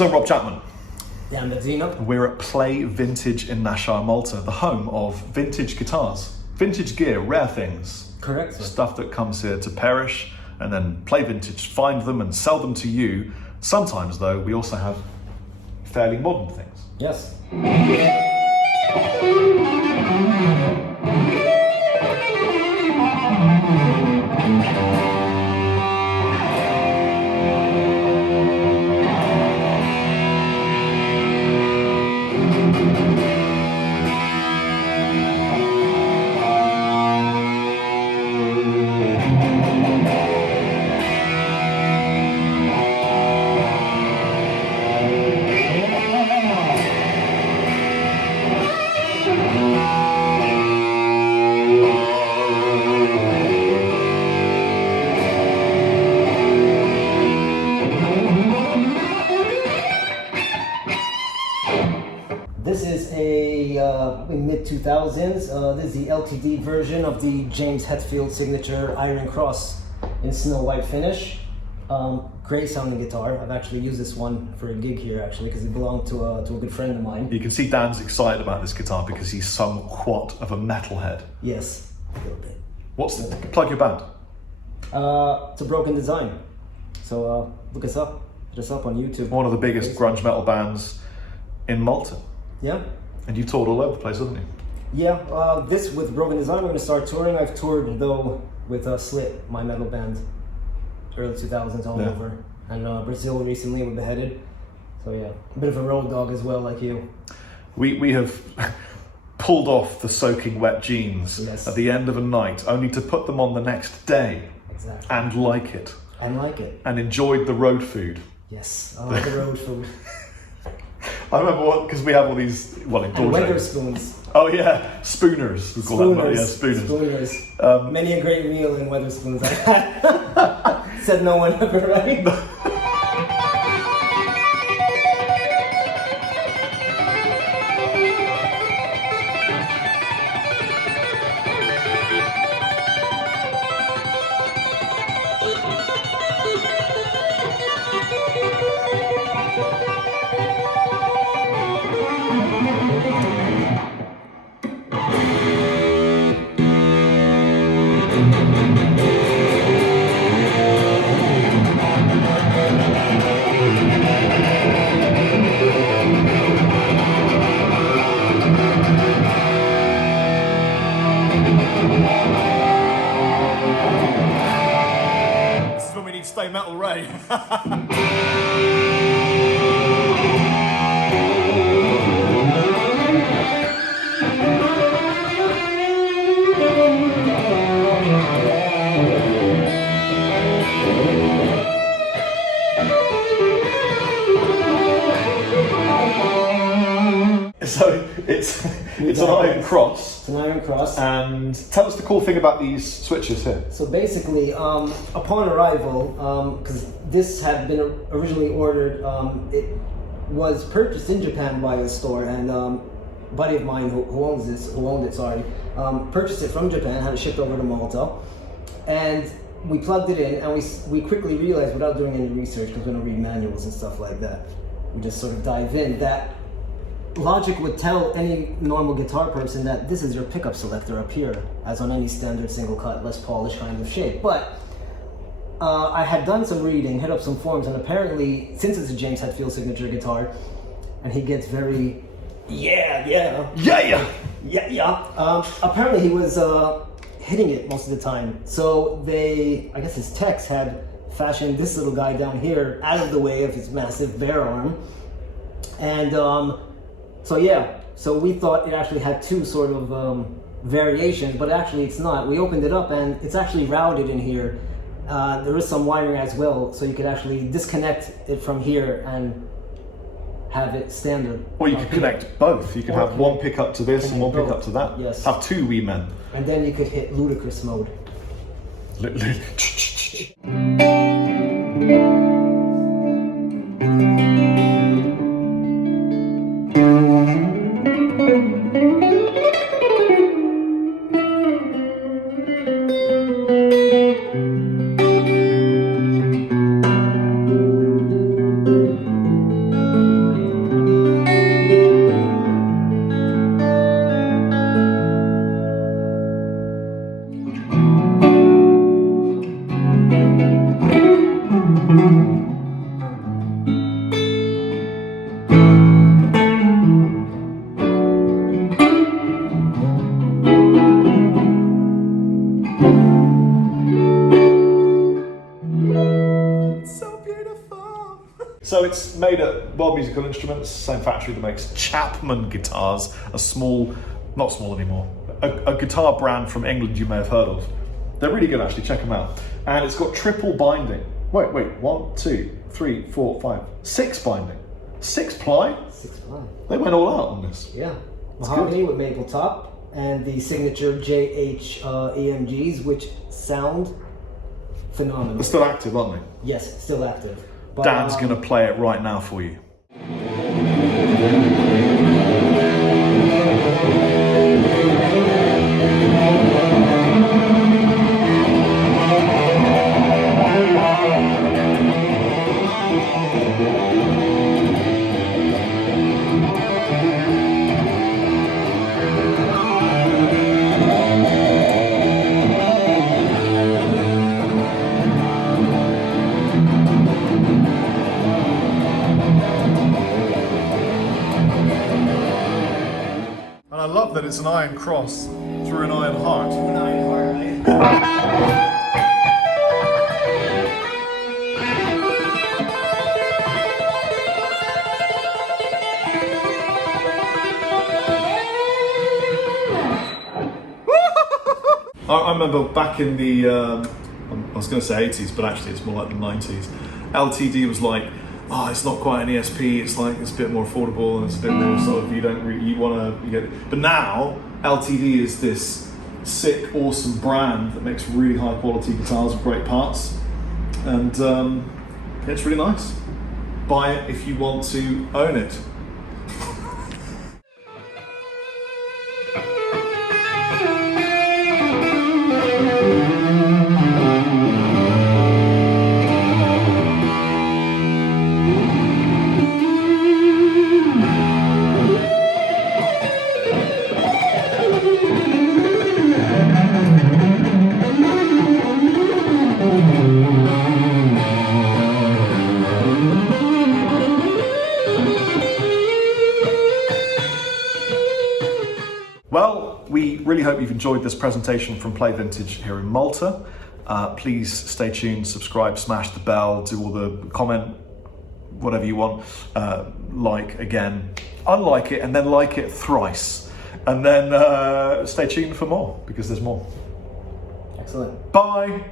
Greetings, I'm Rob Chapman. Yeah, I'm Medina. We're at Play Vintage in Nashire, Malta, the home of vintage guitars, vintage gear, rare things. Correct, sir. Stuff that comes here to perish, and then Play Vintage find them and sell them to you. Sometimes, though, we also have fairly modern things. Yes. This is a mid-2000s. This is the LTD version of the James Hetfield signature Iron Cross in snow white finish. Great sounding guitar. I've actually used this one for a gig here actually because it belonged to a good friend of mine. You can see Dan's excited about this guitar because he's somewhat of a metalhead. Yes, a little bit. Plug your band. It's a Broken Design. So look us up. Hit us up on YouTube. One of the biggest grunge metal bands in Malta. Yeah. And you toured all over the place, haven't you? Yeah, this with Broken Design, we're going to start touring. I've toured, though, with Slit, my metal band, early 2000s all over. And Brazil recently with Beheaded. So yeah, a bit of a road dog as well, like you. We have pulled off the soaking wet jeans at the end of a night, only to put them on the next day. Exactly. And like it. And like it. And enjoyed the road food. Yes, the road food. I remember because we have all these, in Weatherspoons. Oh yeah, spooners. We call them, yeah, spooners. Spooners. Many a great meal in Weatherspoons I had. Said no one ever, right? Stay Metal Ray. So it's an iron cross. It's an iron cross. And tell us the cool thing about these switches here. So basically, upon arrival, because this had been originally ordered, it was purchased in Japan by a store, and a buddy of mine who owned it, purchased it from Japan, had it shipped over to Malta, and we plugged it in, and we quickly realized, without doing any research, because we don't read manuals and stuff like that, we just sort of dive in, that logic would tell any normal guitar person that this is your pickup selector up here, as on any standard single cut, less polished kind of shape. But I had done some reading, hit up some forums, and apparently, since it's a James Hetfield signature guitar, and he gets very, apparently he was hitting it most of the time. So I guess his techs had fashioned this little guy down here out of the way of his massive bare arm. And so we thought it actually had two sort of variations, but actually it's not. We opened it up and it's actually routed in here. There is some wiring as well, so you could actually disconnect it from here and have it standard. Or you could connect both. You could have one pickup to this and one pickup to that. Yes. Have two wee men. And then you could hit ludicrous mode. So beautiful. So it's made at World Musical Instruments, same factory that makes Chapman guitars, a small, not small anymore, a guitar brand from England you may have heard of. They're really good actually, check them out. And it's got triple binding. Wait, 1, 2, 3, 4, 5, 6 binding. 6 ply? 6 ply. They went all out on this. Yeah. Mahogany with maple top and the signature JH EMGs, which sound phenomenal. They're still active, aren't they? Yes, still active. But, Dan's going to play it right now for you. And I love that it's an iron cross through an iron heart. An iron heart, right? I remember back in the, I was going to say 80s, but actually it's more like the 90s. LTD was like, oh, it's not quite an ESP, it's like, it's a bit more affordable and it's a bit more sort of, you want to get it. But now, LTD is this sick, awesome brand that makes really high quality guitars with great parts. And it's really nice. Buy it if you want to own it. Well, we really hope you've enjoyed this presentation from Play Vintage here in Malta. Please stay tuned, subscribe, smash the bell, do all the comment, whatever you want. Like again, unlike it, and then like it thrice. And then stay tuned for more, because there's more. Excellent. Bye.